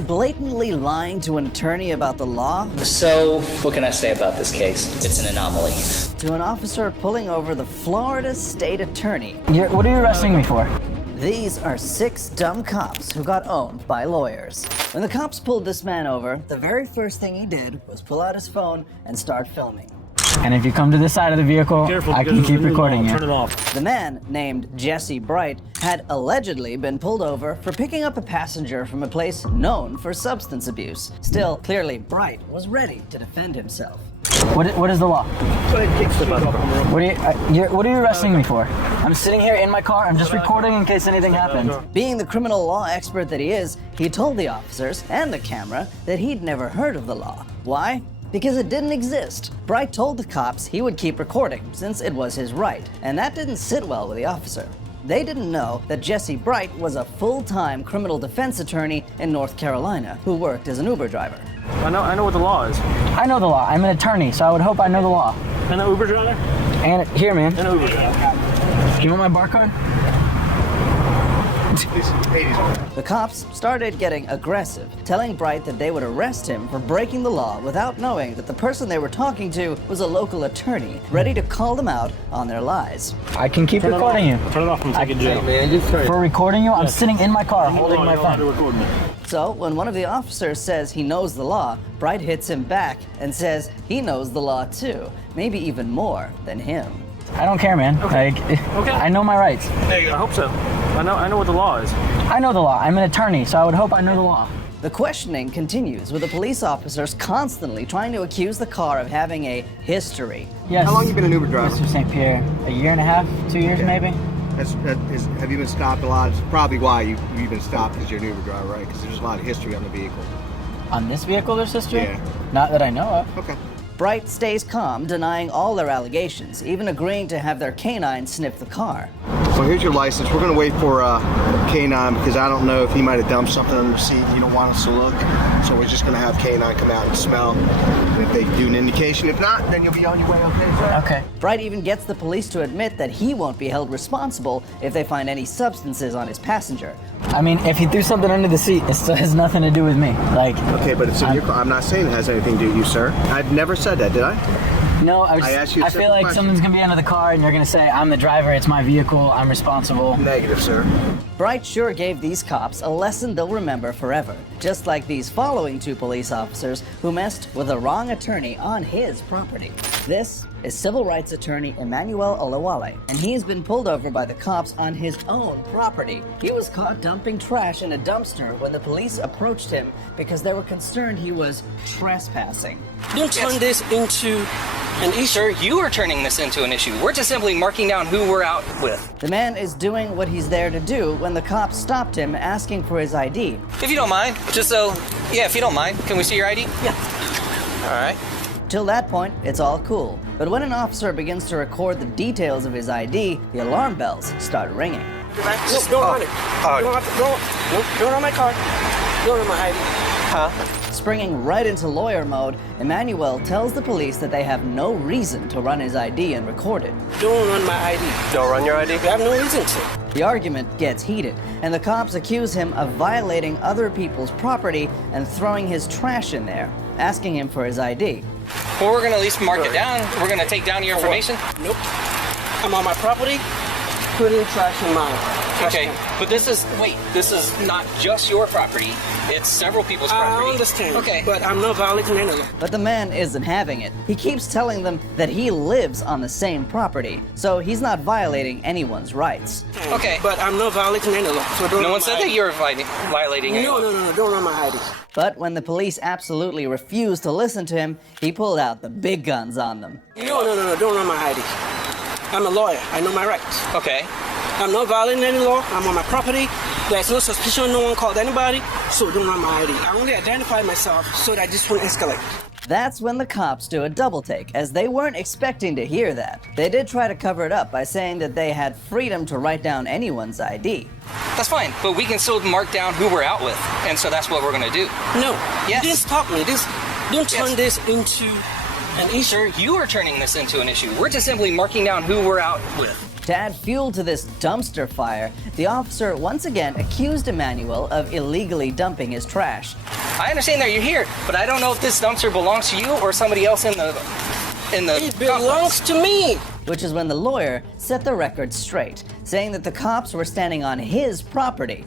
man blatantly lying to an attorney about the law? So, what can I say about this case? It's an anomaly. To an officer pulling over the Florida state attorney. What are you arresting me for? These are 6 dumb cops who got owned by lawyers. When the cops pulled this man over, the very first thing he did was pull out his phone and start filming. And if you come to this side of the vehicle, I can keep recording you. Turn it off. The man, named Jesse Bright, had allegedly been pulled over for picking up a passenger from a place known for substance abuse. Still, clearly, Bright was ready to defend himself. What is the law? What are you arresting me for? I'm sitting here in my car. I'm just recording in case anything happens. Being the criminal law expert that he is, he told the officers and the camera that he'd never heard of the law. Why? Because it didn't exist. Bright told the cops he would keep recording since it was his right, and that didn't sit well with the officer. They didn't know that Jesse Bright was a full-time criminal defense attorney in North Carolina who worked as an Uber driver. I know what the law is. I know the law. I'm an attorney, so I would hope I know the law. And an Uber driver? And here, man. And an Uber driver. You want my bar card? The cops started getting aggressive, telling Bright that they would arrest him for breaking the law without knowing that the person they were talking to was a local attorney, ready to call them out on their lies. I can keep recording you. Turn it off and take it jail. For recording you, I'm sitting in my car holding my phone. So, when one of the officers says he knows the law, Bright hits him back and says he knows the law too, maybe even more than him. I don't care, man. Okay. I know my rights. I hope so. I know what the law is. I know the law. I'm an attorney, so I would hope I know the law. The questioning continues, with the police officers constantly trying to accuse the car of having a history. Yes. How long have you been an Uber driver? Mr. St. Pierre, a year and a half, 2 years maybe? Have you been stopped a lot? It's probably why you've been stopped because you're an Uber driver, right? Because there's a lot of history on the vehicle. On this vehicle there's history? Yeah. Not that I know of. Okay. Bright stays calm, denying all their allegations, even agreeing to have their canine sniff the car. So here's your license. We're going to wait for K9 because I don't know if he might have dumped something on the seat. You don't want us to look. So we're just going to have K9 come out and smell. And if they do an indication, if not, then you'll be on your way, okay, sir? Okay. Bright even gets the police to admit that he won't be held responsible if they find any substances on his passenger. I mean, if he threw something under the seat, it still has nothing to do with me. Like. Okay, but it's in your car. I'm not saying it has anything to do with you, sir. I've never said that, did I? No, I asked you a feel simple like question. something's gonna be under the car and you're gonna say, I'm the driver, it's my vehicle, I'm responsible. Negative, sir. Bright sure gave these cops a lesson they'll remember forever, just like these following 2 police officers who messed with the wrong attorney on his property. This is civil rights attorney 𝗦𝗨𝗕𝗦𝗖𝗥𝗕𝗘, and he's been pulled over by the cops on his own property. He was caught dumping trash in a dumpster when the police approached him because they were concerned he was trespassing. Don't turn this into an issue. Sir, you are turning this into an issue. We're just simply marking down who we're out with. The man is doing what he's there to do when the cops stopped him asking for his ID. If you don't mind, if you don't mind, can we see your ID? Yeah. All right. Till that point, it's all cool. But when an officer begins to record the details of his ID, the alarm bells start ringing. Nope, don't run it. Don't run my car. Don't run my ID. Huh? Springing right into lawyer mode, Emmanuel tells the police that they have no reason to run his ID and record it. Don't run my ID. Don't run your ID? You have no reason to. The argument gets heated, and the cops accuse him of violating other people's property and throwing his trash in there, asking him for his ID. Well, we're going to at least mark it down. We're going to take down your information. Nope. I'm on my property, putting trash in mine. Okay, but this is not just your property. It's several people's property. I understand, Okay. but I'm not violating any law. But the man isn't having it. He keeps telling them that he lives on the same property, so he's not violating anyone's rights. Okay. But I'm not violating any law. So don't No run one my said that ID. you were violating any law. No, don't run my ID. But when the police absolutely refused to listen to him, he pulled out the big guns on them. No, don't run my ID. I'm a lawyer. I know my rights. Okay. I'm not violating any law. I'm on my property. There's no suspicion. No one called anybody. So don't run my ID. I only identify myself so that this won't escalate. That's when the cops do a double take, as they weren't expecting to hear that. They did try to cover it up by saying that they had freedom to write down anyone's ID. That's fine, but we can still mark down who we're out with, and so that's what we're going to do. No. Yes. You didn't stop me. Don't turn this into an issue. Sir, you are turning this into an issue. We're just simply marking down who we're out with. To add fuel to this dumpster fire, the officer once again accused Emmanuel of illegally dumping his trash. I understand that you're here, but I don't know if this dumpster belongs to you or somebody else in the It belongs to me. Which is when the lawyer set the record straight, saying that the cops were standing on his property.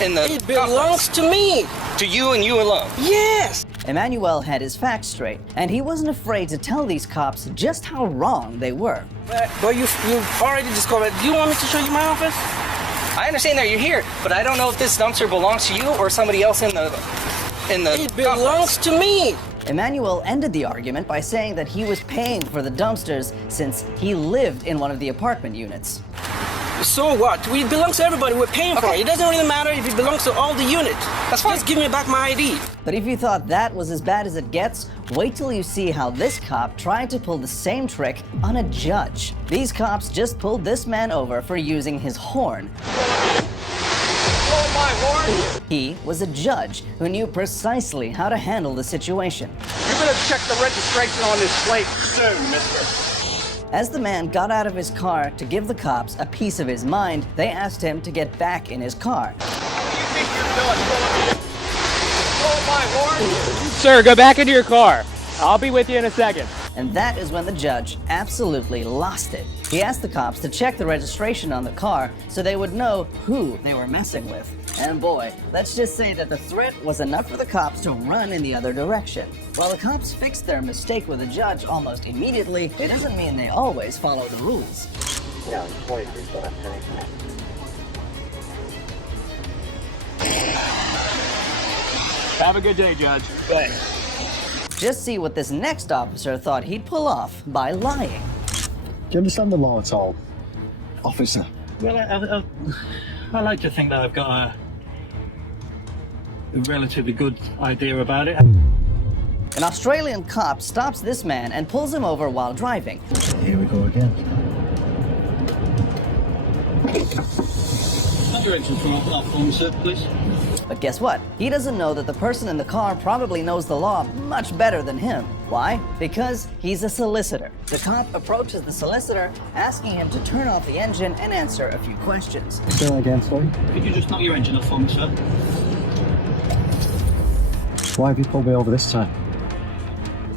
It belongs to me. To you and you alone. Yes. Emanuel had his facts straight, and he wasn't afraid to tell these cops just how wrong they were. But you've already discovered. Do you want me to show you my office? I understand that you're here, but I don't know if this dumpster belongs to you or somebody else in the It belongs to me. Emanuel ended the argument by saying that he was paying for the dumpsters since he lived in one of the apartment units. So what? It belongs to everybody. We're paying for it. It doesn't really matter if it belongs to all the unit. That's fine. Just give me back my ID. But if you thought that was as bad as it gets, wait till you see how this cop tried to pull the same trick on a judge. These cops just pulled this man over for using his horn. Oh, my horn! He was a judge who knew precisely how to handle the situation. You better check the registration on this plate soon, mister. As the man got out of his car to give the cops a piece of his mind, they asked him to get back in his car. What do you think you're doing? Oh, my horn! Sir, go back into your car. I'll be with you in a second. And that is when the judge absolutely lost it. He asked the cops to check the registration on the car so they would know who they were messing with. And boy, let's just say that the threat was enough for the cops to run in the other direction. While the cops fixed their mistake with the judge almost immediately, it doesn't mean they always follow the rules. Have a good day, Judge. Just see what this next officer thought he'd pull off by lying. Do you understand the law at all, officer? Well, I like to think that I've got a relatively good idea about it. An Australian cop stops this man and pulls him over while driving. Here we go again. Have your engine from off form, sir, please. But guess what? He doesn't know that the person in the car probably knows the law much better than him. Why? Because he's a solicitor. The cop approaches the solicitor, asking him to turn off the engine and answer a few questions. Say that again, sorry. Could you just knock your engine off for me, sir? Why have you pulled me over this time?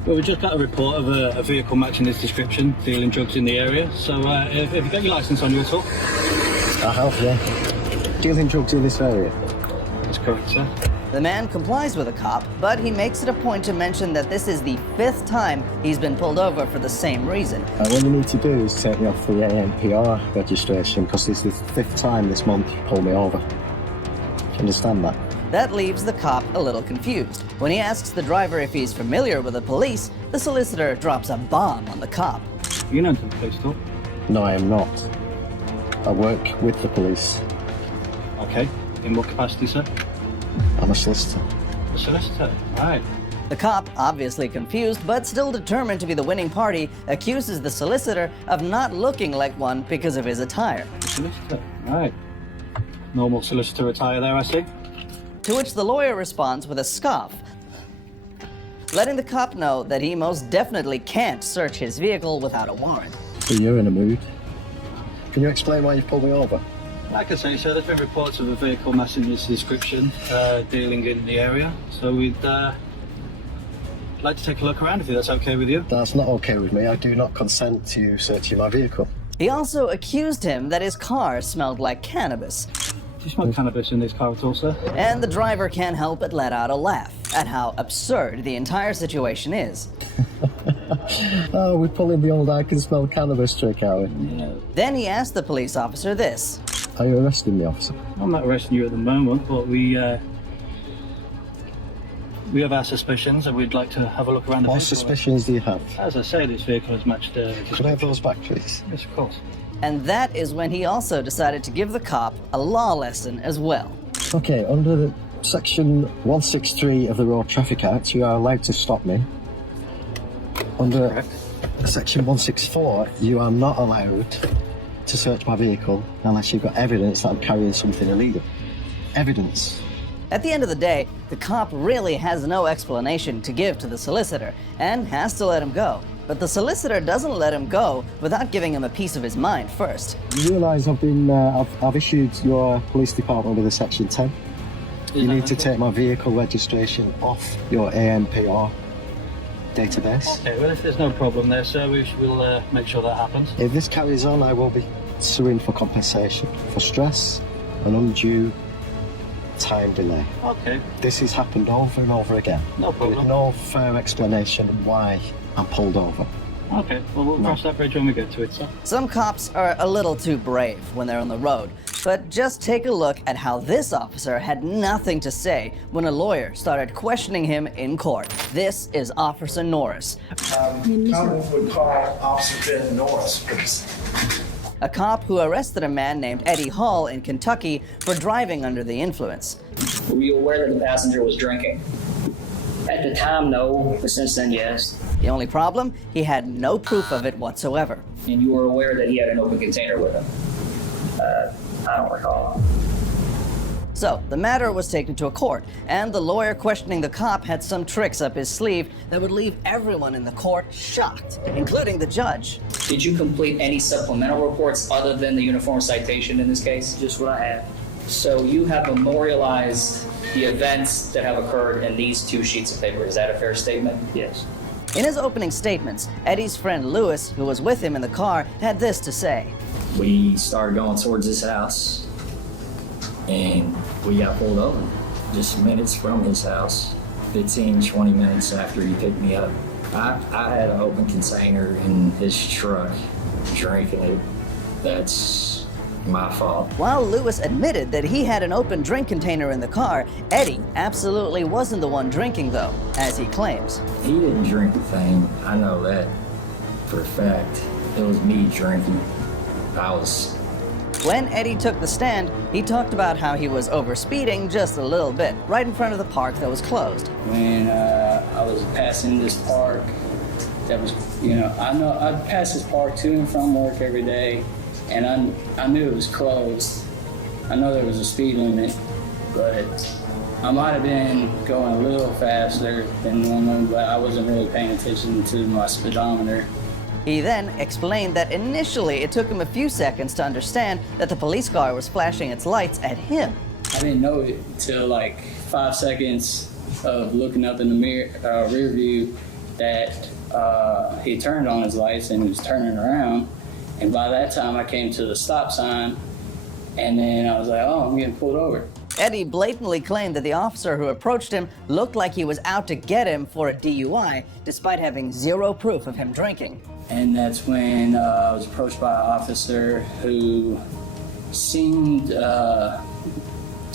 Well, we just got a report of a vehicle matching this description, dealing drugs in the area. So, have you got your license on you at all? I have, yeah. Dealing drugs in this area? That's correct, sir. The man complies with the cop, but he makes it a point to mention that this is the 5th time he's been pulled over for the same reason. What you need to do is take me off the ANPR registration because this is the 5th time this month you pulled me over. Do you understand that? That leaves the cop a little confused. When he asks the driver if he's familiar with the police, the solicitor drops a bomb on the cop. You know to the police, though? No, I am not. I work with the police. Okay. In what capacity, sir? I'm a solicitor. A solicitor. Right. The cop, obviously confused but still determined to be the winning party, accuses the solicitor of not looking like one because of his attire. Solicitor. Right. Normal solicitor attire there, I see. To which the lawyer responds with a scoff, letting the cop know that he most definitely can't search his vehicle without a warrant. So you're in a mood. Can you explain why you pulled me over? Like I say, sir, there's been reports of a vehicle matching this description dealing in the area. So we'd like to take a look around if that's okay with you. That's not okay with me. I do not consent to you searching my vehicle. He also accused him that his car smelled like cannabis. Do you smoke cannabis in this car at all, sir? And the driver can't help but let out a laugh at how absurd the entire situation is. Oh, we're pulling the old I can smell cannabis trick, are we? Yeah. Then he asked the police officer this. Are you arresting me, officer? I'm not arresting you at the moment, but we have our suspicions and we'd like to have a look around the What vehicle. suspicions do you have? As I say, this vehicle has matched... Could I have those back, please? Yes, of course. And that is when he also decided to give the cop a law lesson as well. Okay, under the section 163 of the Road Traffic Act, you are allowed to stop me. Under Correct. section 164, you are not allowed to search my vehicle unless you've got evidence that I'm carrying something illegal. Evidence. At the end of the day, the cop really has no explanation to give to the solicitor and has to let him go. But the solicitor doesn't let him go without giving him a piece of his mind first. You realise I've issued your police department with a section 10? You need to take my vehicle registration off your ANPR database. Okay, well, if there's no problem there, sir, we'll make sure that happens. If this carries on, I will be suing for compensation for stress and undue time delay. Okay. This has happened over and over again. No problem. With no fair explanation why I'm pulled over. Okay, well, we'll cross that bridge when we get to it, sir. Some cops are a little too brave when they're on the road, but just take a look at how this officer had nothing to say when a lawyer started questioning him in court. This is Officer Norris. Commonwealth would call Officer Ben Norris, please. A cop who arrested a man named Eddie Hall in Kentucky for driving under the influence. Were you aware that the passenger was drinking? At the time, no, but since then, yes. The only problem, he had no proof of it whatsoever. And you were aware that he had an open container with him? I don't recall. So, the matter was taken to a court, and the lawyer questioning the cop had some tricks up his sleeve that would leave everyone in the court shocked, including the judge. Did you complete any supplemental reports other than the uniform citation in this case? Just what I have. So you have memorialized the events that have occurred in these 2 sheets of paper. Is that a fair statement? Yes. In his opening statements, Eddie's friend Lewis, who was with him in the car, had this to say. We started going towards this house, and we got pulled over just minutes from his house, 15, 20 minutes after he picked me up. I had an open container in his truck, drinking it. That's my fault. While Lewis admitted that he had an open drink container in the car, Eddie absolutely wasn't the one drinking, though, as he claims. He didn't drink a thing. I know that for a fact. It was me drinking. When Eddie took the stand, he talked about how he was overspeeding just a little bit, right in front of the park that was closed. When I was passing this park, that was, I'd pass this park to and from work every day, and I knew it was closed. I know there was a speed limit, but I might have been going a little faster than normal, but I wasn't really paying attention to my speedometer. He then explained that initially it took him a few seconds to understand that the police car was flashing its lights at him. I didn't know it until like 5 seconds of looking up in the rear view that he turned on his lights and he was turning around. And by that time I came to the stop sign, and then I was like, oh, I'm getting pulled over. Eddie blatantly claimed that the officer who approached him looked like he was out to get him for a DUI, despite having zero proof of him drinking. And that's when I was approached by an officer who seemed to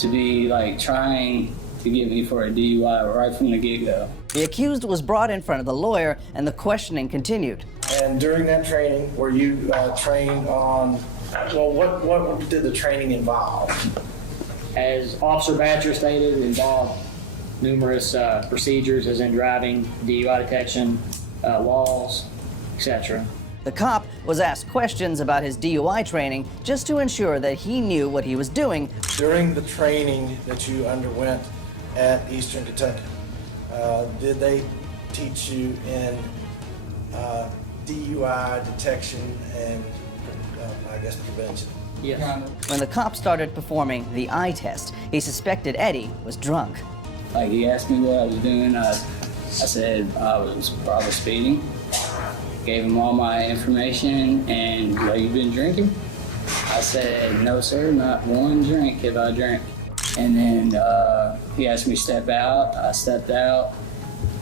be like trying to get me for a DUI right from the get-go. The accused was brought in front of the lawyer, and the questioning continued. And during that training, were you trained on, well, what did the training involve? As Officer Batcher stated, it involved numerous procedures, as in driving, DUI detection, laws, etc. The cop was asked questions about his DUI training just to ensure that he knew what he was doing. During the training that you underwent at Eastern Kentucky, did they teach you in DUI detection and, prevention? Yes. When the cop started performing the eye test, he suspected Eddie was drunk. Like, he asked me what I was doing. I said I was probably speeding. Gave him all my information, and you've been drinking? I said, no, sir, not one drink have I drank. And then he asked me to step out. I stepped out.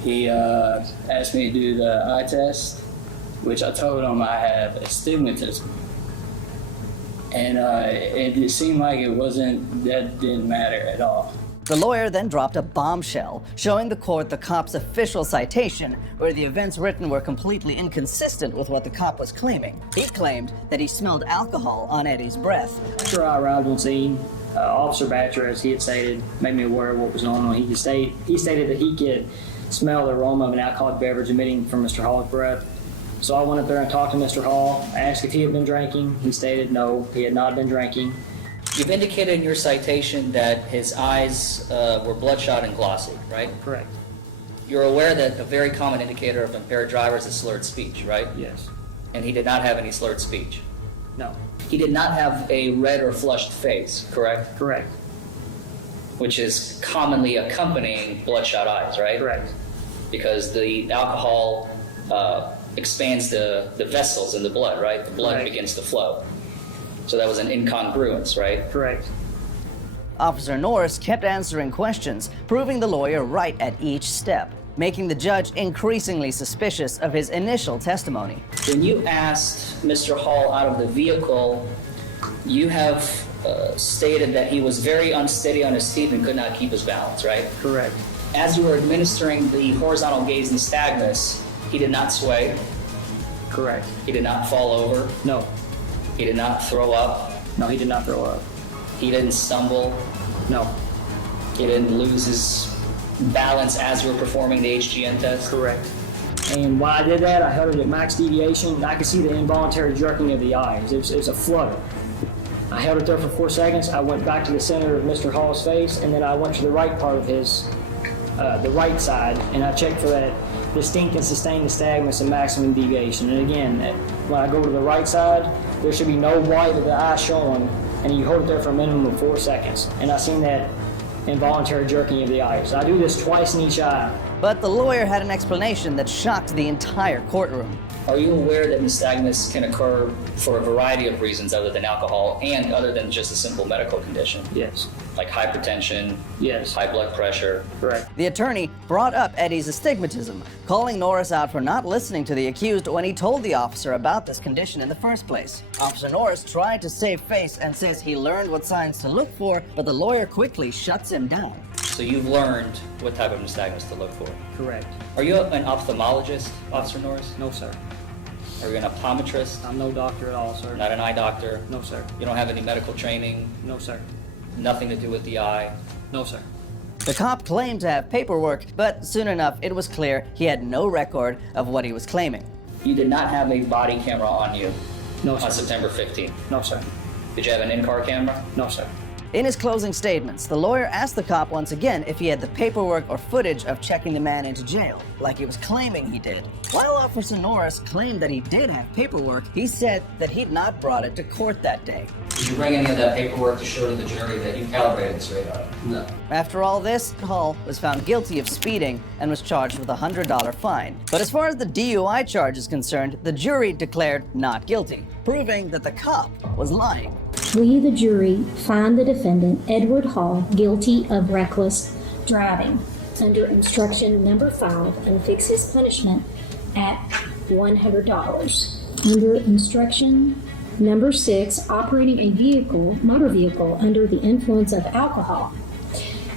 He asked me to do the eye test, which I told him I have astigmatism. And it seemed like that didn't matter at all. The lawyer then dropped a bombshell, showing the court the cop's official citation, where the events written were completely inconsistent with what the cop was claiming. He claimed that he smelled alcohol on Eddie's breath. After I arrived on scene, Officer Batcher, as he had stated, made me aware of what was going on. He stated that he could smell the aroma of an alcoholic beverage emitting from Mr. Hall's breath. So I went up there and talked to Mr. Hall, asked if he had been drinking. He stated no, he had not been drinking. You've indicated in your citation that his eyes were bloodshot and glossy, right? Correct. You're aware that a very common indicator of impaired drivers is slurred speech, right? Yes. And he did not have any slurred speech? No. He did not have a red or flushed face, correct? Correct. which is commonly accompanying bloodshot eyes, right? Correct. Because the alcohol expands the vessels in the blood, right? The blood Right. begins to flow. So that was an incongruence, right? Correct. Officer Norris kept answering questions, proving the lawyer right at each step, making the judge increasingly suspicious of his initial testimony. When you asked Mr. Hall out of the vehicle, you have stated that he was very unsteady on his feet and could not keep his balance, right? Correct. As you were administering the horizontal gaze nystagmus, he did not sway, Correct. he did not fall over, No. he did not throw up, No, he did not throw up. he didn't stumble, No. he didn't lose his balance as you were performing the HGN test. Correct. And while I did that, I held it at max deviation, and I could see the involuntary jerking of the eyes. It was a flutter. I held it there for 4 seconds. I went back to the center of Mr. Hall's face, and then I went to the right part of his, the right side, and I checked for that distinct and sustained nystagmus and maximum deviation. And again, when I go to the right side, there should be no white of the eye showing, and you hold it there for a minimum of 4 seconds. And I seen that involuntary jerking of the eyes. I do this twice in each eye. But the lawyer had an explanation that shocked the entire courtroom. Are you aware that nystagmus can occur for a variety of reasons other than alcohol and other than just a simple medical condition? Yes. Like hypertension, Yes. high blood pressure. Correct. The attorney brought up Eddie's astigmatism, calling Norris out for not listening to the accused when he told the officer about this condition in the first place. Officer Norris tried to save face and says he learned what signs to look for, but the lawyer quickly shuts him down. So you've learned what type of nystagmus to look for. Correct. Are you an ophthalmologist, Officer Norris? No, sir. Are you an optometrist? I'm no doctor at all, sir. Not an eye doctor? No, sir. You don't have any medical training? No, sir. Nothing to do with the eye? No, sir. The cop claimed to have paperwork, but soon enough it was clear he had no record of what he was claiming. You did not have a body camera on you No, on sir. September 15th. No, sir. Did you have an in-car camera? No, sir. In his closing statements, the lawyer asked the cop once again if he had the paperwork or footage of checking the man into jail, like he was claiming he did. While Officer Norris claimed that he did have paperwork, he said that he'd not brought it to court that day. Did you bring any of that paperwork to show to the jury that you calibrated this radar? No. After all this, Hall was found guilty of speeding and was charged with a $100 fine. But as far as the DUI charge is concerned, the jury declared not guilty, proving that the cop was lying. We, the jury, find the defendant, Edward Hall, guilty of reckless driving under instruction number 5 and fix his punishment at $100. Under instruction number 6, operating a motor vehicle under the influence of alcohol.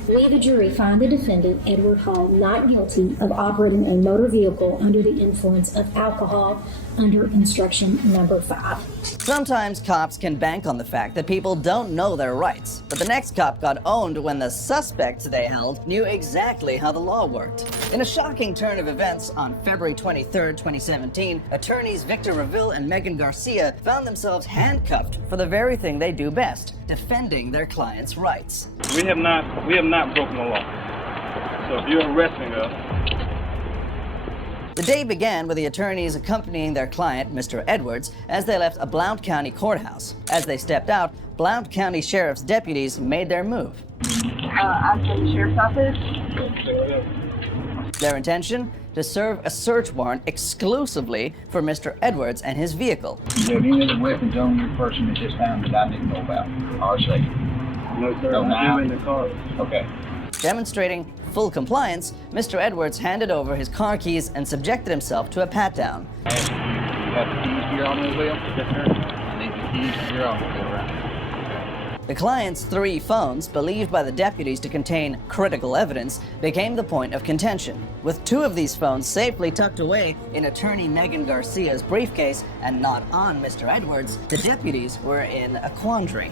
We, the jury, find the defendant, Edward Hall, not guilty of operating a motor vehicle under the influence of alcohol under instruction number 5. Sometimes cops can bank on the fact that people don't know their rights, but the next cop got owned when the suspects they held knew exactly how the law worked. In a shocking turn of events, on February 23, 2017, attorneys Victor Reville and Megan Garcia found themselves handcuffed for the very thing they do best, defending their clients' rights. We have not broken the law. So if you're arresting us. The day began with the attorneys accompanying their client, Mr. Edwards, as they left a Blount County courthouse. As they stepped out, Blount County Sheriff's deputies made their move. I'm from the Sheriff's Office. Their intention? To serve a search warrant exclusively for Mr. Edwards and his vehicle. Do you have any other weapons on your person at this time that I didn't know about? Or say? No, sir. No, now? I'm in the car. Okay. Demonstrating full compliance, Mr. Edwards handed over his car keys and subjected himself to a pat-down. You have the keys to your automobile? Yes, sir. I need the keys to your automobile, right? The client's 3 phones, believed by the deputies to contain critical evidence, became the point of contention. With 2 of these phones safely tucked away in attorney Megan Garcia's briefcase and not on Mr. Edwards, the deputies were in a quandary.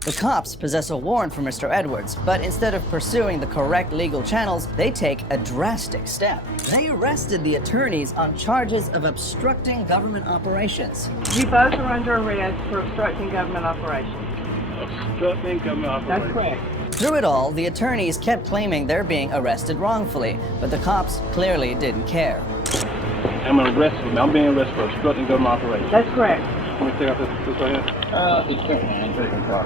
The cops possess a warrant for Mr. Edwards, but instead of pursuing the correct legal channels, they take a drastic step. They arrested the attorneys on charges of obstructing government operations. You both are under arrest for obstructing government operations. Obstructing government operations. That's correct. Through it all, the attorneys kept claiming they're being arrested wrongfully, but the cops clearly didn't care. I'm being arrested for obstructing government operations. That's correct. Let me take out this right here. You can't, man. Take the car.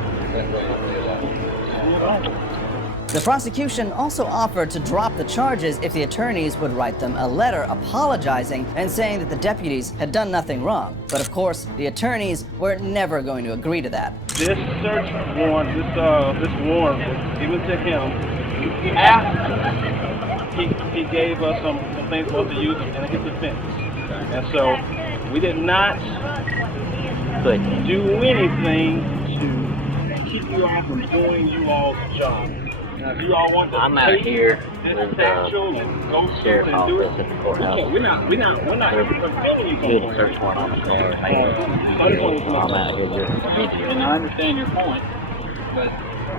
The prosecution also offered to drop the charges if the attorneys would write them a letter apologizing and saying that the deputies had done nothing wrong. But of course, the attorneys were never going to agree to that. This search warrant, this warrant was given to him after he gave us some things for us to use in his defense. And so we did not do anything to keep you all from doing you all's job. Now, if you all want to out here this satchel and go search and do it, we're not compelling you to search warrant on the there. I'm out here. And I understand your point, but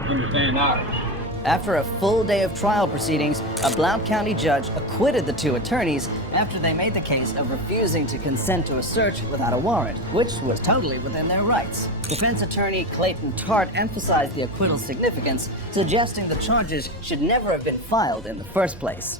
understand ours. After a full day of trial proceedings, a Blount County judge acquitted the two attorneys after they made the case of refusing to consent to a search without a warrant, which was totally within their rights. Defense attorney 𝗦𝗕𝗘𝗘𝗘 emphasized the acquittal's significance, suggesting the charges should never have been filed in the first place.